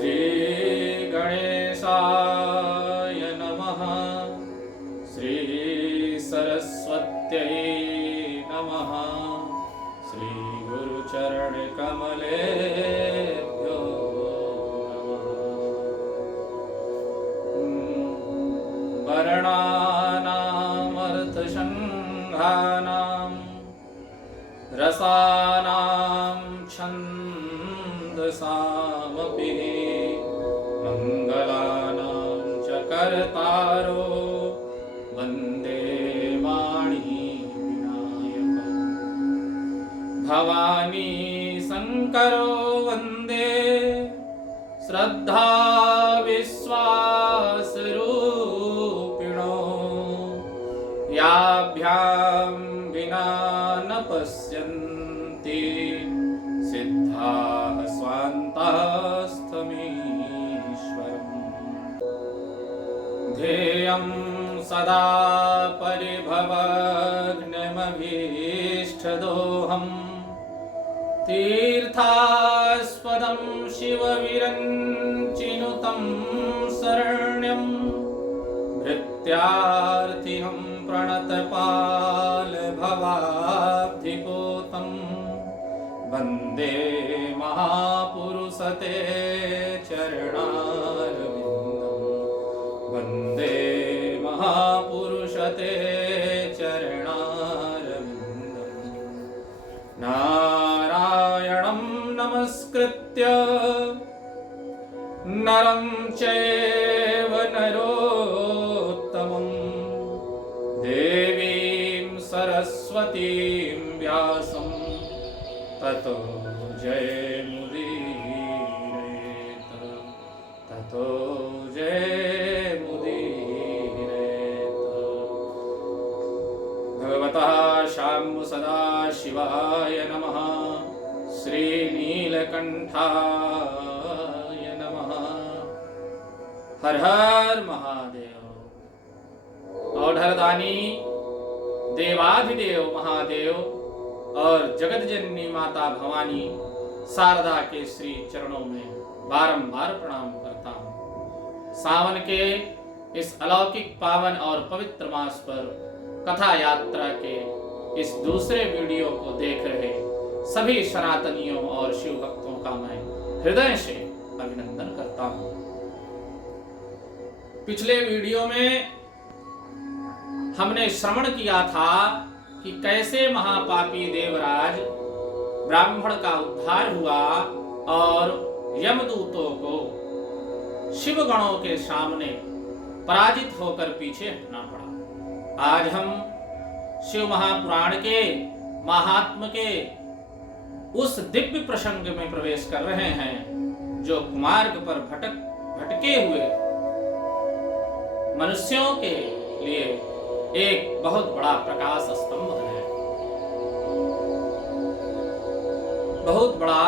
श्री गणेशाय नमः। श्री सरस्वत्यै नमः। श्री गुरुचरण कमलेभ्यो नमः। वर्णानामर्थसंघानां रसानां छन्दसामपि मंगलानां च कर्तारो वन्दे वाणी विनायकम्। भवानी शंकरो वन्दे श्रद्धा विश्वासरूपिणो। याभ्यां विना न पश्यन्ति सिद्धाः स्वान्तस्थमीश्वरम्। ध्येयं सदा परिभवग्नमभीष्टदोहम्। तीर्थास्पदं शिवविरञ्चिनुतं शरण्यं। भृत्यार्थिहं प्रणतपालभवाब्धिपोतं। वन्दे महापुरुषते चरणारविन्दं। वन्दे महापुरुषते चरणारविन्दम्। नारायणं नमस्कृत्य नरं चैव नरोत्तमं। देवीं सरस्वतीं व्यासं ततो जयमुदीरयेत्। ततो जयमुदीरयेत्। भगवतः शाम्ब सदाशिवाय नमः। श्रीनीलकंठाय नमः। हर हर महादेव। औढ़रदानी देवाधिदेव महादेव और जगत जननी माता भवानी शारदा के श्री चरणों में बारंबार प्रणाम करता हूँ। सावन के इस अलौकिक पावन और पवित्र मास पर कथा यात्रा के इस दूसरे वीडियो को देख रहे सभी सनातनियों और शिव भक्तों का मैं हृदय से अभिनंदन करता हूँ। पिछले वीडियो में हमने श्रवण किया था कि कैसे महापापी देवराज ब्राह्मण का उद्धार हुआ और यमदूतों को शिव गणों के सामने पराजित होकर पीछे हटना पड़ा। आज हम शिव महापुराण के महात्म के उस दिव्य प्रसंग में प्रवेश कर रहे हैं जो कुमार्ग पर भटके हुए मनुष्यों के लिए एक बहुत बड़ा प्रकाश स्तंभ है। बहुत बड़ा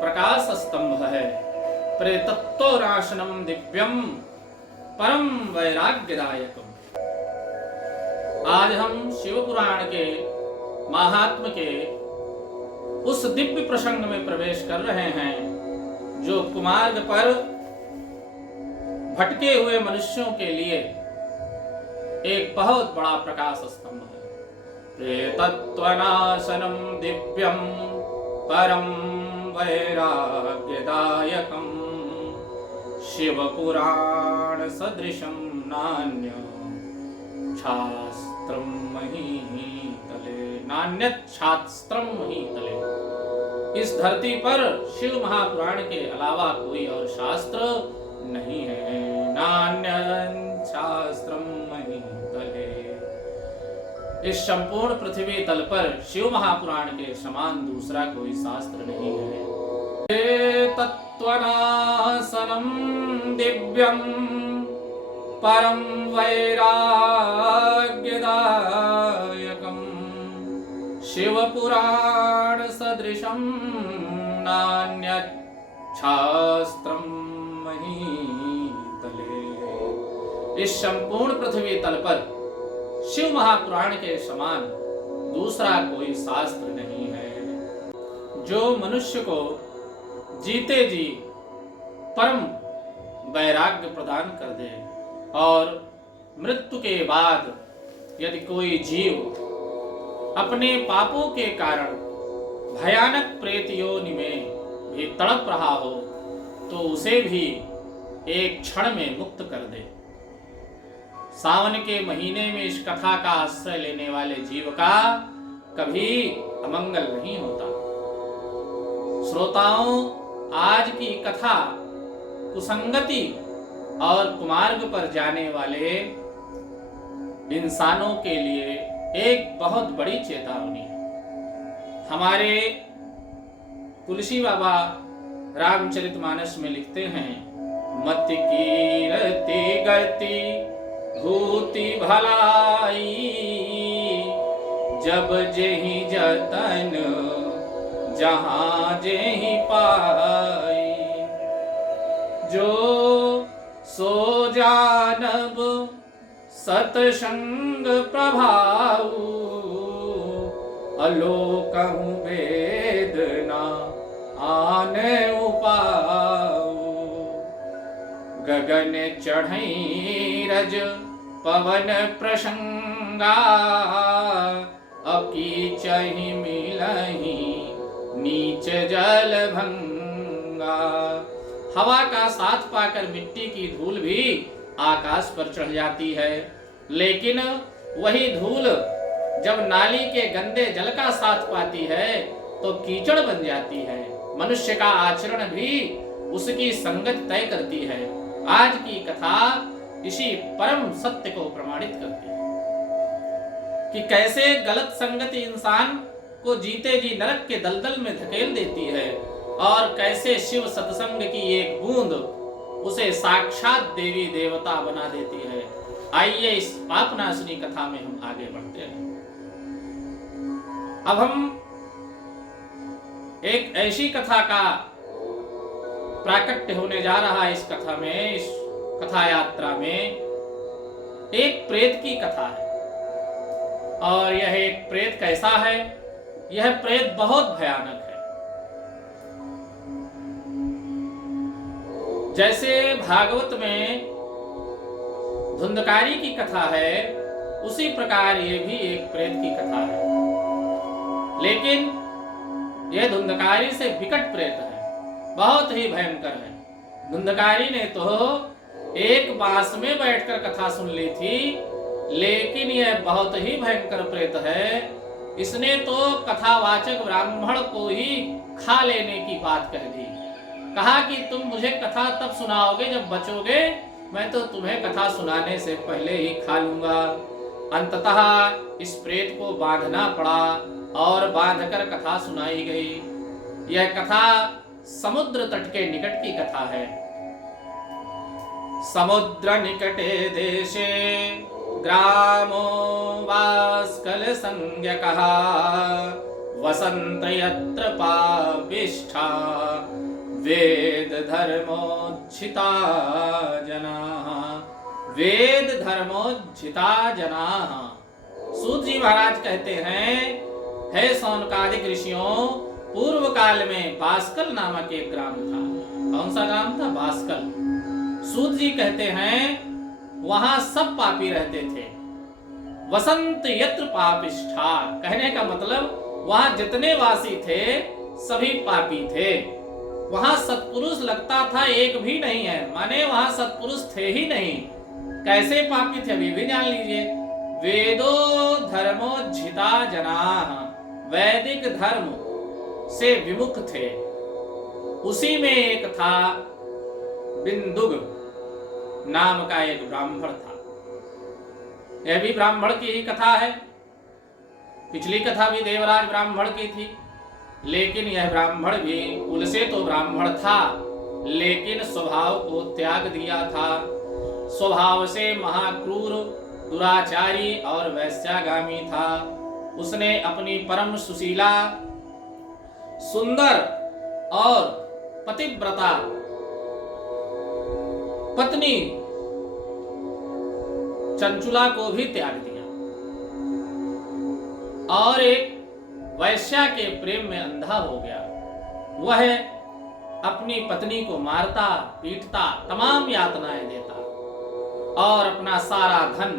प्रकाश स्तंभ है। प्रेतत्व नाशनम दिव्यम परम वैराग्यदायकम। आज हम शिव पुराण के महात्म के उस दिव्य प्रसंग में प्रवेश कर रहे हैं जो कुमार्ग पर भटके हुए मनुष्यों के लिए एक बहुत बड़ा प्रकाश स्तंभ है। प्रेतत्वनाशनम दिव्यम परम वैराग्यदायकम। शिव पुराण सदृशम नान्य शास्त्रम महीतले। नान्यत् शास्त्रम महीतले। इस धरती पर शिव महापुराण के अलावा कोई और शास्त्र नहीं है। नान्यत् शास्त्रम महीतले। इस संपूर्ण पृथ्वी तल पर शिव महापुराण के समान दूसरा कोई शास्त्र नहीं है। तत्वनाशनम दिव्यम परम वैराग्यदायकम। शिव पुराण सदृशम नान्यत् शास्त्रम महीतले। इस संपूर्ण पृथ्वी तल पर शिव महापुराण के समान दूसरा कोई शास्त्र नहीं है। जो मनुष्य को जीते जी परम वैराग्य प्रदान कर दे। और मृत्यु के बाद यदि कोई जीव अपने पापों के कारण भयानक प्रेत योनि में भी तड़प रहा हो तो उसे भी एक क्षण में मुक्त कर दे। सावन के महीने में इस कथा का आश्रय लेने वाले जीव का कभी अमंगल नहीं होता। श्रोताओं, आज की कथा कुसंगति और कुमार्ग पर जाने वाले इंसानों के लिए एक बहुत बड़ी चेतावनी है। हमारे तुलसी बाबा रामचरितमानस में लिखते हैं, मत कीरति गति भूति भलाई, जब जेहि जतन जहां जेहि पाई, जो सो जानब सतसंग प्रभाऊ, अलोकहु वेदना आने उपाऊ, गगन चढ़ई रज पवन प्रसंगा, अकीचहि मिलहि नीच जल भंगा। हवा का साथ पाकर मिट्टी की धूल भी आकाश पर चढ़ जाती है, लेकिन वही धूल जब नाली के गंदे जल का साथ पाती है तो कीचड़ बन जाती है। मनुष्य का आचरण भी उसकी संगत तय करती है। आज की कथा इसी परम सत्य को प्रमाणित करती है कि कैसे गलत संगति इंसान को जीते जी नरक के दलदल में धकेल देती है और कैसे शिव सत्संग की एक बूंद उसे साक्षात देवी देवता बना देती है। आइए इस पापनाशनी कथा में हम आगे बढ़ते हैं। अब हम एक ऐसी कथा का प्राकट्य होने जा रहा है। इस कथा में, इस कथा यात्रा में एक प्रेत की कथा है। और यह एक प्रेत कैसा है? यह प्रेत बहुत भयानक है। जैसे भागवत में धुंधकारी की कथा है, उसी प्रकार ये भी एक प्रेत की कथा है, लेकिन यह धुंधकारी से विकट प्रेत है, बहुत ही भयंकर है। धुंधकारी ने तो एक बांस में बैठकर कथा सुन ली थी, लेकिन यह बहुत ही भयंकर प्रेत है। इसने तो कथावाचक ब्राह्मण को ही खा लेने की बात कह दी। कहा कि तुम मुझे कथा तब सुनाओगे जब बचोगे, मैं तो तुम्हें कथा सुनाने से पहले ही खा लूंगा। अंततः इस प्रेत को बांधना पड़ा और बांधकर कथा सुनाई गई। यह कथा समुद्र तट के निकट की कथा है। समुद्र निकटे देशे ग्रामो वास्कल संज्ञकः, वसन्त यत्र पापिष्ठा वेद धर्मोज्झिता जनाः, वेद धर्मोज्झिता जनाः। सूत जी महाराज कहते हैं, हे सौनकादिक ऋषियों, पूर्व काल में बास्कल नामक एक ग्राम था। कौन सा ग्राम था? बास्कल। सूत जी कहते हैं वहां सब पापी रहते थे। वसंत यत्र पापिष्ठा, कहने का मतलब वहां जितने वासी थे सभी पापी थे। वहां सत्पुरुष लगता था एक भी नहीं है, माने वहां सत्पुरुष थे ही नहीं। कैसे पापी थे अभी भी जान लीजिए। वेदो धर्मोज्झिता जनाः, वैदिक धर्म से विमुख थे। उसी में एक था बिंदुग नाम का एक ब्राह्मण था। यह भी ब्राह्मण की ही कथा है। पिछली कथा भी देवराज ब्राह्मण की थी, लेकिन यह ब्राह्मण भी कुल से तो ब्राह्मण था, लेकिन स्वभाव को त्याग दिया था। स्वभाव से महाक्रूर, दुराचारी और वैश्यागामी था। उसने अपनी परम सुशीला, सुंदर और पतिव्रता पत्नी चंचुला को भी त्याग दिया और एक वैश्या के प्रेम में अंधा हो गया। वह अपनी पत्नी को मारता पीटता, तमाम यातनाएं देता और अपना सारा धन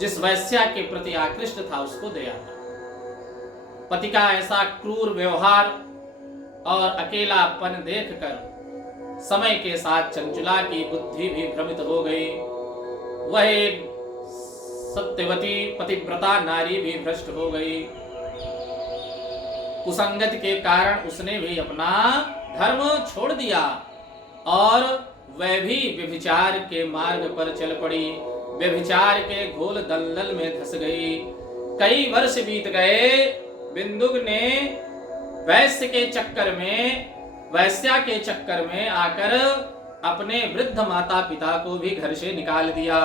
जिस वैश्या के प्रति आकृष्ट था उसको दे आता। पति का ऐसा क्रूर व्यवहार और अकेलापन देखकर समय के साथ चंचुला की बुद्धि भी भ्रमित हो गई। वह एक सत्यवती पतिव्रता नारी भी भ्रष्ट हो गई। कुसंगत के कारण उसने भी अपना धर्म छोड़ दिया और वह भी व्यभिचार के मार्ग पर चल पड़ी। व्यभिचार के घोल दलदल में धस गई। कई वर्ष बीत गए। बिंदुक ने वैश्या के चक्कर में आकर अपने वृद्ध माता पिता को भी घर से निकाल दिया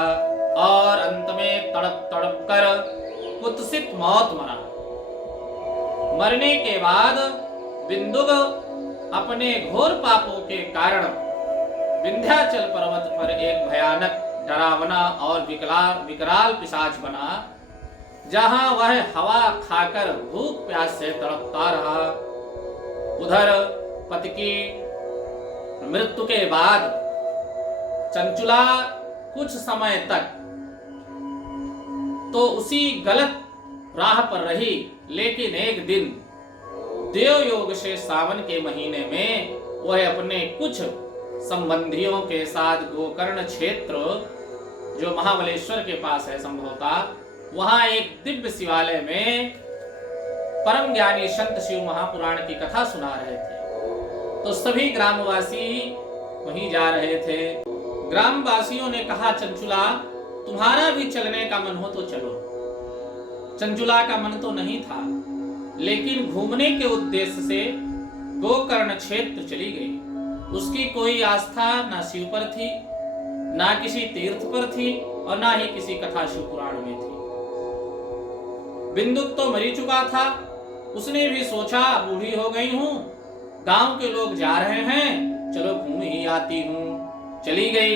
और अंत में तड़प तड़प कर कुत्सित मौत मरा। मरने के बाद बिंदुक अपने घोर पापों के कारण विंध्याचल पर्वत पर एक भयानक डरावना और विकराल पिशाच बना, जहां वह हवा खाकर भूख प्यास से तड़पता रहा। उधर पति की मृत्यु के बाद चंचुला कुछ समय तक तो उसी गलत राह पर रही, लेकिन एक दिन देव योग से सावन के महीने में वह अपने कुछ संबंधियों के साथ गोकर्ण क्षेत्र जो महाबलेश्वर के पास है संभवतः, वहां एक दिव्य शिवालय में परम ज्ञानी संत शिव महापुराण की कथा सुना रहे थे। तो सभी ग्रामवासी वहीं जा रहे थे। ग्रामवासियों ने कहा, चंचुला तुम्हारा भी चलने का मन हो तो चलो। चंचुला का मन तो नहीं था, लेकिन घूमने के उद्देश्य से गोकर्ण क्षेत्र चली गई। उसकी कोई आस्था ना शिव पर थी, ना किसी तीर्थ पर थी और ना ही किसी कथा शिव पुराण में थी। बिंदुक तो मरी चुका था। उसने भी सोचा बूढ़ी हो गई हूं, गांव के लोग जा रहे हैं, चलो घूम ही आती हूं। चली गई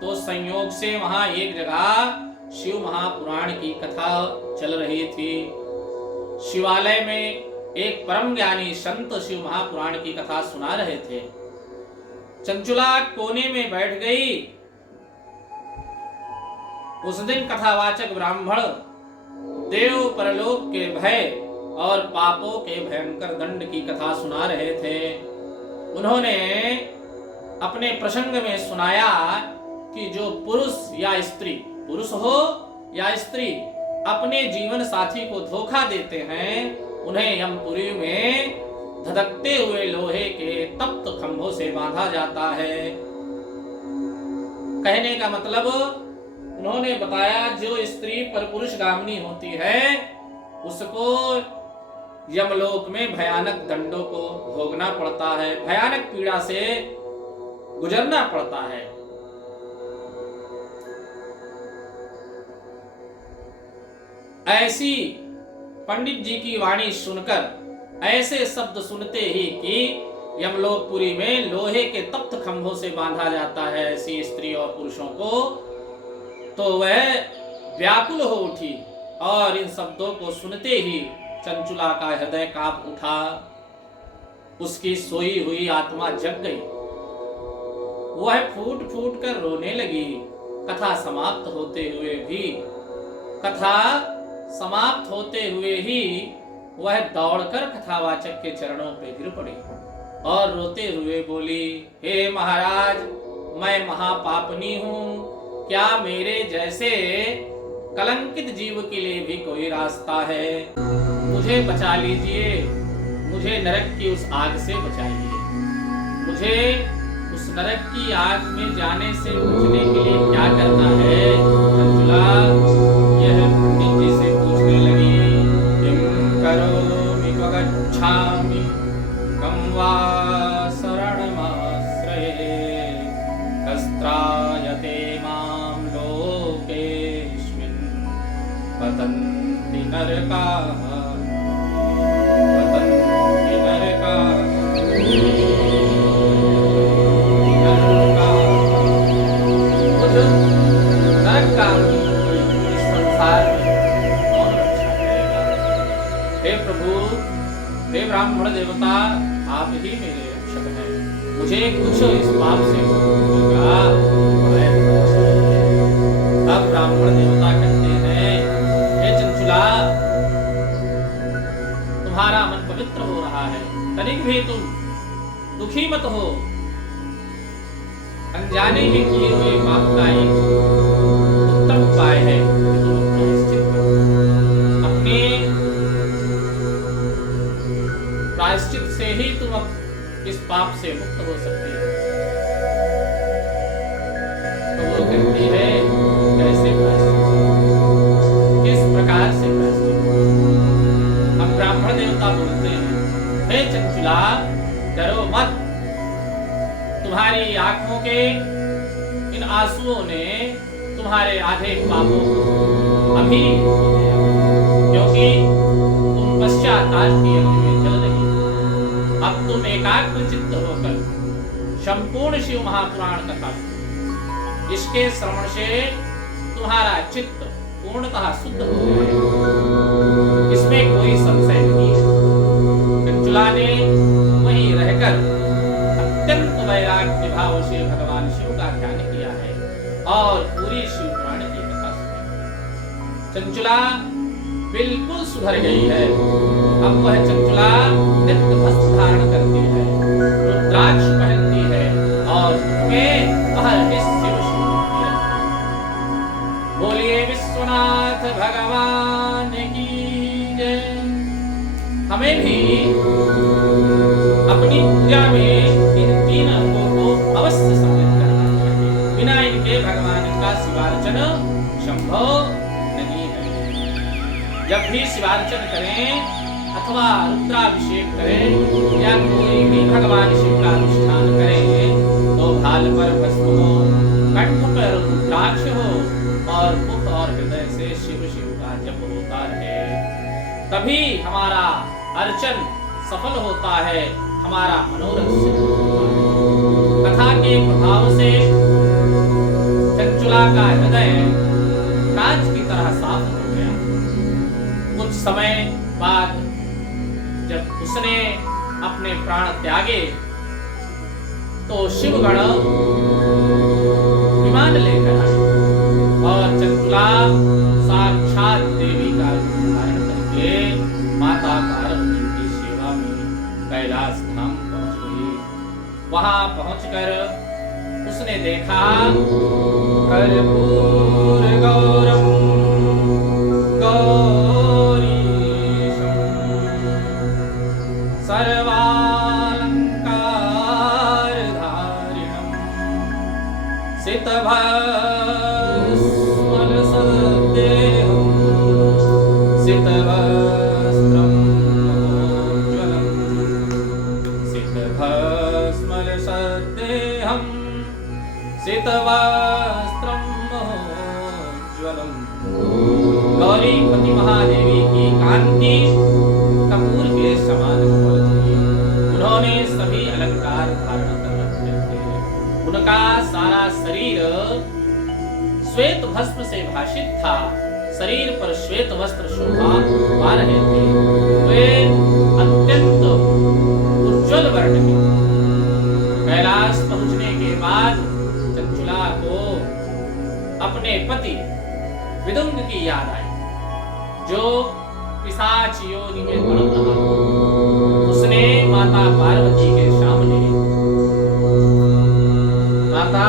तो संयोग से वहां एक जगह शिव महापुराण की कथा चल रही थी। शिवालय में एक परम ज्ञानी संत शिव महापुराण की कथा सुना रहे थे। चंचुला कोने में बैठ गई। उस दिन कथावाचक ब्राह्मण देव परलोक के भय और पापों के भयंकर दंड की कथा सुना रहे थे। उन्होंने अपने प्रसंग में सुनाया कि जो पुरुष या स्त्री, पुरुष हो या स्त्री, अपने जीवन साथी को धोखा देते हैं, उन्हें यमपुरी में धधकते हुए लोहे के तप्त खंभों से बांधा जाता है। कहने का मतलब उन्होंने बताया, जो स्त्री पर पुरुष गामिनी होती है उसको यमलोक में भयानक दंडों को भोगना पड़ता है, भयानक पीड़ा से गुजरना पड़ता है। ऐसी पंडित जी की वाणी सुनकर, ऐसे शब्द सुनते ही कि यमलोकपुरी में लोहे के तप्त खंभों से बांधा जाता है ऐसी स्त्री और पुरुषों को, तो वह व्याकुल हो उठी और इन शब्दों को सुनते ही चंचुला का हृदय कांप उठा। उसकी सोई हुई आत्मा जग गई। वह फूट फूट कर रोने लगी। कथा समाप्त होते हुए ही वह दौड़कर कथावाचक के चरणों पे गिर पड़ी और रोते हुए बोली, हे महाराज, मैं महापापनी हूँ। क्या मेरे जैसे कलंकित जीव के लिए भी कोई रास्ता है? मुझे बचा लीजिए, मुझे नरक की उस आग से बचाइए। मुझे उस नरक की आग में जाने से बचने के लिए क्या करना है? चंचुला यह पंडित जी से पूछने लगी। किम करोमि गच्छामि कं वा शरणमाश्रये कस्त्रायते मां लोकेऽस्मिन् पतन्ति नरकाः हे प्रभु, हे ब्राह्मण देवता, आप ही मेरे मुझे कुछ इस पाप से होगा। तब ब्राह्मण देवता कहते हैं, हे चंचुला, तुम्हारा मन पवित्र हो रहा है, तनिक भी तुम दुखी मत हो। अनजाने में किए हुए पाप का एक उत्तम उपाय है कि तुम प्रायश्चित करो। अपने प्रायश्चित से ही तुम इस पाप से मुक्त हो सकते हो। तो वो कहती है, कैसे प्रायश्चित, किस प्रकार से प्रायश्चित? अब ब्राह्मण देवता बोलते हैं, हे चंचुला, डरो मत। तुम्हारी आंखों के इन आंसुओं ने तुम्हारे आधे पापों को अभी धो दिया, क्योंकि तुम पश्चाताप की अग्नि में जल रही हो। अब तुम एकाग्र चित्त होकर संपूर्ण शिव महापुराण कथा सुनो। इसके श्रवण से तुम्हारा चित्त पूर्णतः शुद्ध हो जाएगा, इसमें कोई संशय नहीं है। चंचुला ने वहीं रहकर अत्यंत वैराग्य भाव से भगवान शिव का ध्यान किया है और पूरी शिव पुराण की कथा सुनी। चंचुला बिल्कुल सुधर गई है। अब वह चंचुला नित्य वस्त्र धारण करती है, रुद्राक्ष पहनती है और उनमें अहर्निश शिव शिव करती है। बोलिए विश्वनाथ भगवान की जय। हमें भी अपनी पूजा में इन तीन अंगों को अवश्य सम्मिलित करना चाहिए। बिना इनके भगवान का शिवार्चन संभव नहीं है। जब भी शिवार्चन करें अथवा रुद्राभिषेक करें या कोई भी भगवान शिव का अनुष्ठान करें तो भाल पर भस्म हो, कंठ पर रुद्राक्ष हो और मुख और हृदय से शिव शिव का जप होता है। तभी हमारा अर्चन सफल होता है, हमारा मनोरथ सिद्ध होता है। कथा के प्रभाव से चंचुला का हृदय कांच की तरह साफ हो गया। कुछ समय बाद जब उसने अपने प्राण त्यागे तो शिवगण विमान लेकर आए और चंचुला साक्षात देवी का रूप धारण करके माता पार्वती की सेवा में कैलाश धाम पहुंच गई। वहां पहुंचकर उसने देखा कर्पूर गौरम गौरीशम सर्वालंकार धारिणम सितभस्मल सदेहम सितवस्त्रम ज्वलम सितभस्मल सदेहम सितवस्त्रम ज्वलम। गौरीपति महादेवी की कांति कपूर के समान ज्वल थी। उन्होंने सभी अलंकार धारण कर रखे थे। उनका सारा शरीर श्वेत भस्म से भाषित था। शरीर पर श्वेत वस्त्र शोभा पा रहे थे। वे अत्यंत उज्जवल वर्ण के। कैलाश पहुंचने के बाद चंचुला को अपने पति विदुंग की याद आई, जो पिशाच योनि में तड़प रहा था। उसने माता पार्वती के सामने माता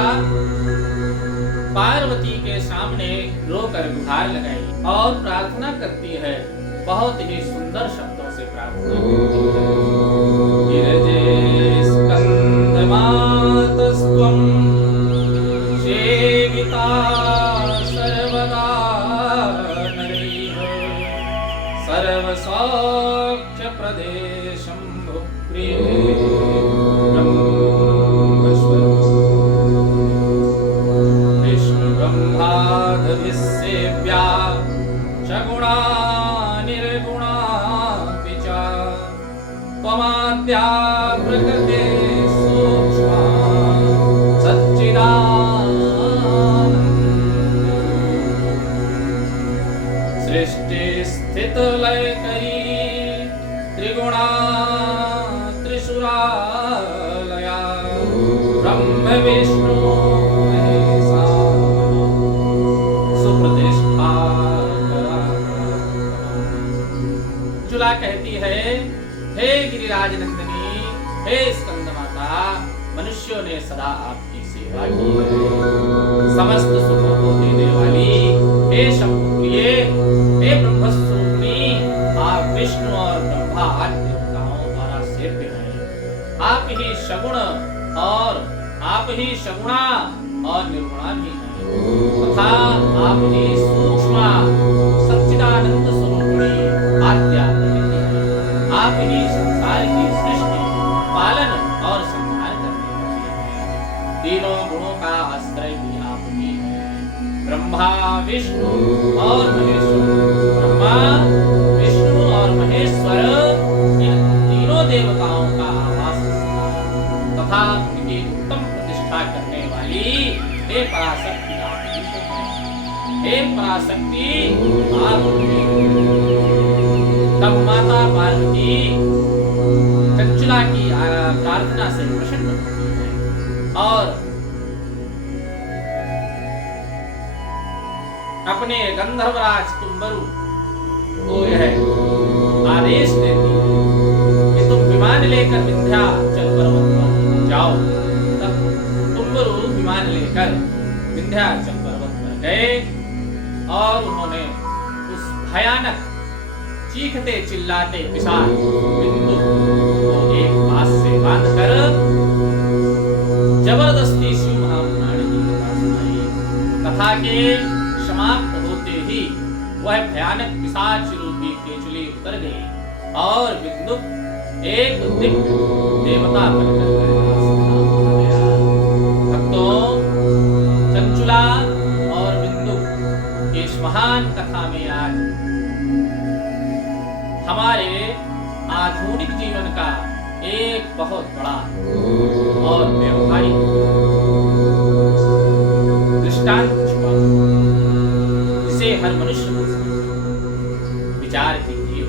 पार्वती के सामने रोकर गुहार लगाई और प्रार्थना करती है। बहुत ही सुंदर शब्दों से प्रार्थना करती है। गिरजे स्कंदमातस्त्वं सेविता सर्वदा नरैः सर्वसौख्य प्रदेशं भुप्रिये सेव्या च गुणा निर्गुणा च मनुष्यों ने सदा आपकी सेवा की है। समस्त सुखों को देने वाली हे शंभुप्रिय, हे ब्रह्मस्वरूपिणी, आप विष्णु और ब्रह्मा आदि देवताओं द्वारा सेव्य हैं। आप ही सगुण और आप ही सगुणा और निर्गुणा भी हैं तथा आप ही सूक्ष्म सच्चिदानंद स्वरूपिणी आध्यात्मिक हैं। आप ही संसार की सृष्टि, पालन और संहार करने वाले हैं। तीनों गुणों का आश्रय भी आप ही हैं। ब्रह्मा, विष्णु और महेश्वर, ब्रह्मा, विष्णु और महेश्वर, इन तीनों देवताओं का आवास तथा उनकी उत्तम प्रतिष्ठा करने वाली हे पराशक्ति आप ही तो हैं। हे पराशक्ति आप ही। तब माता पार्वती चंचला की प्रार्थना से प्रसन्न होती है और अपने गंधर्वराज तुम्बरु को यह आदेश देती है कि तुम विमान लेकर विंध्याचल पर्वत पर जाओ। तब तुम्बरु विमान लेकर विंध्याचल पर्वत पर गए और उन्होंने उस भयानक चीखते चिल्लाते पिशाच बिंदु को एक पास से बांधकर जबरदस्ती शिव महापुराण की कथा सुनाई। कथा के समाप्त होते ही वह भयानक पिशाच रूपी केचुली उतर गई और बिंदु एक दिव्य देवता बनकर गया। भक्तों, चंचुला और बिंदु इस महान कथा में आज हमारे आधुनिक जीवन का एक बहुत बड़ा और व्यवहारिक दृष्टांत छुपा, जिसे हर मनुष्य को विचार कीजिए।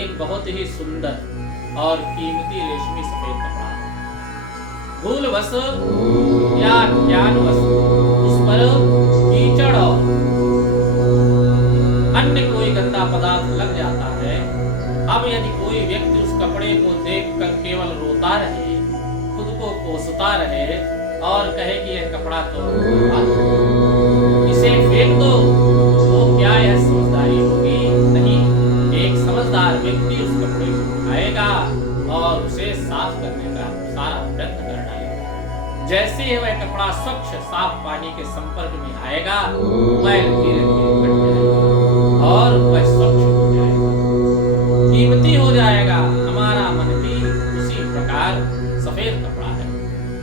एक बहुत ही सुंदर और कीमती रेशमी सफेद कपड़ा, भूलवश या ज्ञानवश उस पर कीचड़ और अन्य कोई गंदा पदार्थ लग जाता है। अब यदि कोई व्यक्ति उस कपड़े को देखकर केवल रोता रहे, खुद को कोसता रहे और कहे कि यह कपड़ा तो इसे फेंक दो, तो क्या यह समझदारी होगी? नहीं। एक समझदार व्यक्ति उस कपड़े को उठाएगा और उसे साफ करने का सारा प्रयत्न कर डालेगा। जैसे ही वह कपड़ा स्वच्छ साफ पानी के संपर्क में आएगा, मैल धीरे धीरे कट जाएगा और वह स्वच्छ हो जाएगा, कीमती हो जाएगा। हमारा मन भी उसी प्रकार सफेद कपड़ा है।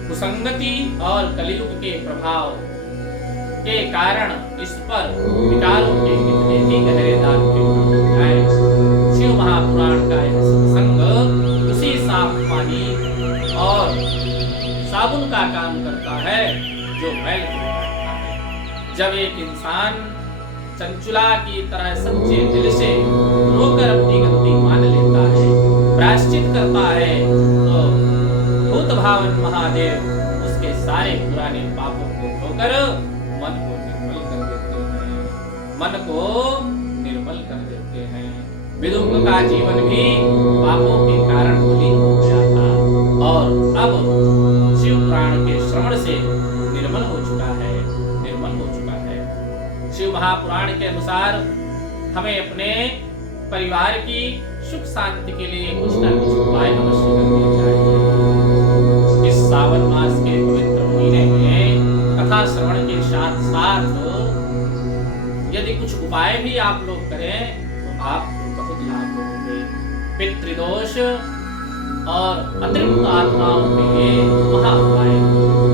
कुसंगति और कलयुग के प्रभाव के कारण इस पर विकारों के कितने ही गहरे दाग क्यों जाए। शिव महापुराण का यह सत्संग उसी साफ पानी और साबुन का काम करता है जो मैल को काटता है। जब एक इंसान चंचुला की तरह सच्चे दिल से रोकर अपनी गलती मान लेता है, प्रायश्चित करता है, तो भूत भावन महादेव उसके सारे पुराने पापों को धोकर मन को निर्मल कर देते हैं। मन को निर्मल कर देते हैं। विदुम्ब का जीवन भी पापों के कारण मलिन हो गया था और अब शिव पुराण के श्रवण से निर्मल हो चुका है, निर्मल हो चुका है। शिव महापुराण के अनुसार हमें अपने परिवार की सुख शांति के लिए कुछ न कुछ उपाय अवश्य करने चाहिए। इस सावन मास के पवित्र महीने में कथा श्रवण के साथ साथ यदि कुछ उपाय भी आप लोग करें तो आपको बहुत लाभ होंगे। पितृदोष और अतिरिक्त आत्माओं के लिए महा उपाय।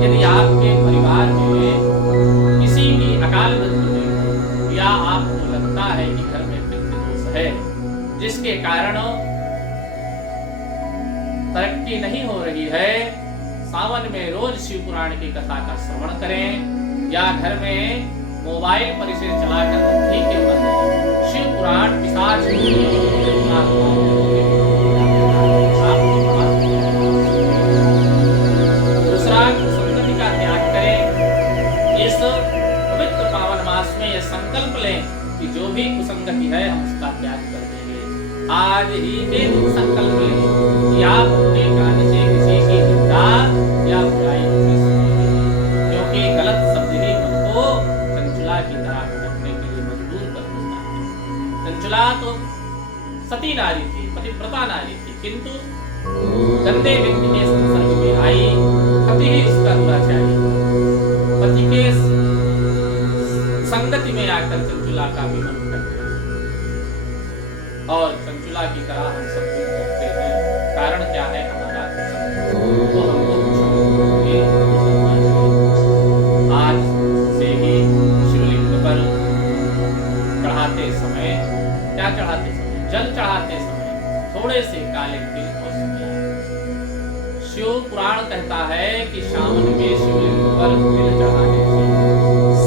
यदि आपके परिवार में किसी की अकाल मृत्यु है या आपको लगता है कि घर में पितृदोष है जिसके कारण तरक्की नहीं हो रही है, सावन में रोज शिव पुराण की कथा का श्रवण करें या घर में मोबाइल पर इसे चलाकर बुद्धि के मध्य शिव पुराण पिशाच दूसरा कुसंगति का त्याग करें। इस पवित्र पावन मास में यह संकल्प लें कि जो भी कुसंगति है हम उसका त्याग कर देंगे। आज ही दिन संकल्प लें कि आप अपने कान से किसी की निंदा या बुराई संगति में आकर चंचुला का भी मन कर गया और चंचुला की तरह हम सब कुछ करते हैं। कारण क्या है? हमारा संग। तो हमको आज से ही शिवलिंग पर चढ़ाते समय, क्या चढ़ाते समय, जल चढ़ाते समय थोड़े से काले तिल को सजाएं। शिव पुराण कहता है कि सावन में शिवलिंग पर तिल चढ़ाने से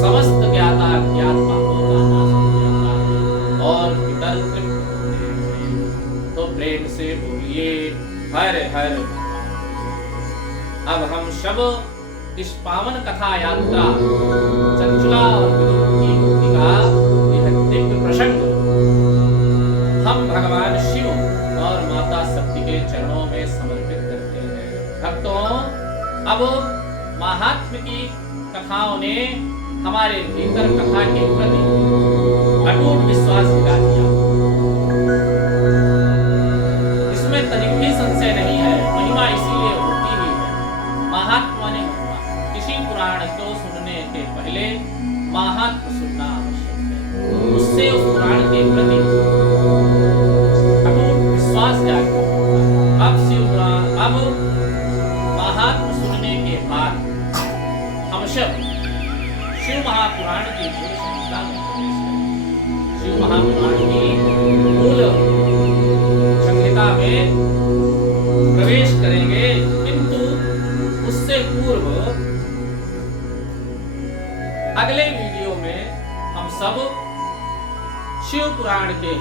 समस्त ज्ञाता अज्ञात पापों का नाश हो जाता है और पितर तृप्त होते हैं। तो प्रेम से बोलिए हर हर। अब हम सब इस पावन कथा यात्रा चंचुला और विदुर की मुक्ति का यह दिव्य प्रसंग हम भगवान शिव और माता सती के चरणों में समर्पित करते हैं। भक्तों, अब महात्म की कथाओं ने हमारे भीतर कथा के प्रति अटूट विश्वास दिला दिया। इसमें तनिक भी संशय नहीं है। महिमा इसीलिए होती ही है। महात्मा ने महिमा, किसी पुराण को सुनने के पहले महात्म सुनना आवश्यक है। उससे उस पुराण के प्रति अटूट विश्वास जागृत होता है। अब महात्म सुनने के बाद हम सब शिव महापुराण की मूल संहिता में प्रवेश करेंगे। शिव महापुराण की मूल संहिता में प्रवेश करेंगे, किंतु उससे पूर्व अगले वीडियो में हम सब शिव पुराण के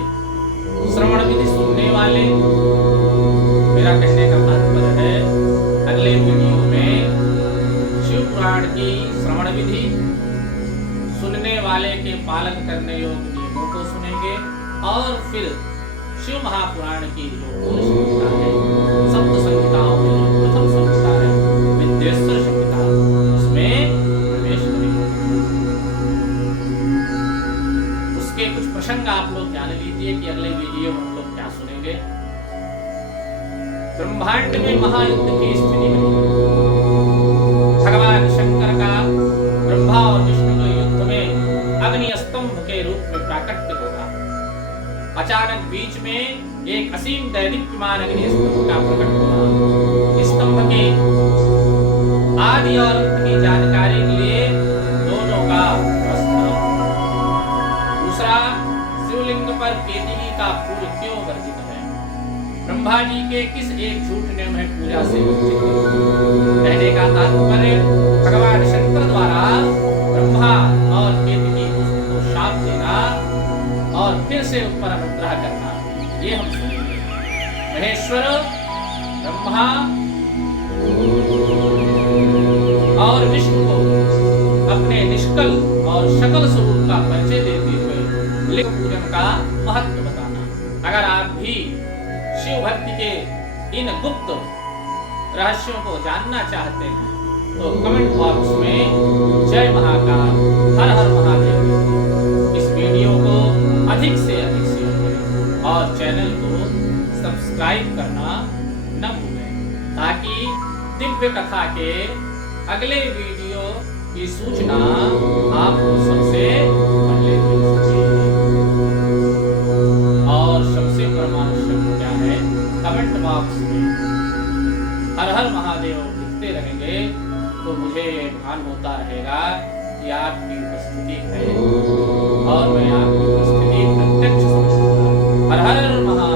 श्रवण विधि सुनने वाले, मेरा कहने का तात्पर्य है अगले वीडियो में शिव पुराण की श्रवण विधि सुनने वाले के पालन करने योग्य नियमों को सुनेंगे और फिर शिव महापुराण की जो मूल संहिता है, सप्त संहिताओं में जो प्रथम संहिता है विद्येश्वर संहिता, उसमें प्रवेश करेंगे। उसके कुछ प्रसंग आप लोग जान लीजिए कि अगले वीडियो में हम लोग क्या सुनेंगे। ब्रह्मांड में महायुद्ध की स्थिति बनी। भगवान शंकर का ब्रह्मा और विष्णु के युद्ध में अग्नि स्तंभ के रूप में प्राकट्य होगा। अचानक बीच में एक असीम दैदीप्यमान अग्नि स्तंभ का प्रकट हुआ। स्तंभ के आदि और अंत की जानकारी के लिए दोनों का प्रश्न। दूसरा, शिवलिंग पर केतकी का फूल क्यों वर्जित है? ब्रह्मा जी के किस एक झूठ ने उन्हें पूजा से वंचित किया? कहने का तात्पर्य भगवान शंकर द्वारा ब्रह्मा और केतकी को शाप देना और फिर से ऊपर अनुग्रह करना, ये हम सुनेंगे। महेश्वर ब्रह्मा और विष्णु को अपने निष्कल और शकल स्वरूप का परिचय देते हुए लिंग पूजन का महत्व बताना। अगर आप भी शिव भक्ति के इन गुप्त रहस्यों को जानना चाहते हैं तो कमेंट बॉक्स में जय महाकाल, हर हर महादेव इस वीडियो को अधिक से अधिक शेयर करें और चैनल को सब्सक्राइब करना न भूलें ताकि दिव्य कथा के अगले वीडियो की सूचना आपको सबसे पहले मिल सके। और सबसे परमावश्यक क्या है, कमेंट बॉक्स में हर हर महादेव लिखते रहेंगे तो मुझे भान होता रहेगा कि आपकी उपस्थिति है और मैं आपकी उपस्थिति प्रत्यक्ष समझूंगा। हर हर महादेव।